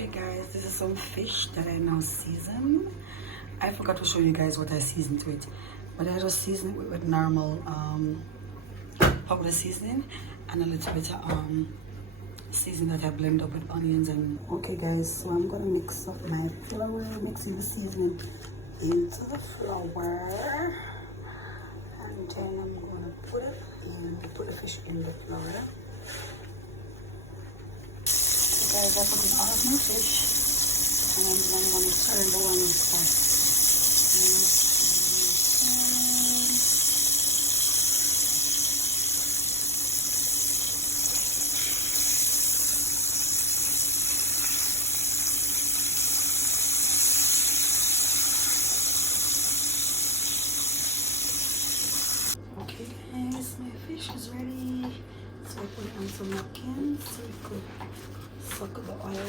Okay guys, this is some fish that I now season. I forgot to show you guys what I seasoned to it, but I just seasoned it with normal powder seasoning and a little bit of seasoning that I blend up with onions. And okay guys, so I'm gonna mix up my flour, mixing the seasoning into the flour, and then I'm gonna put the fish in the flour. Guys, I put in all of my fish, and then I'm going to turn the one first. Okay guys, my fish is ready. So I put it on some napkins so it could suck the oil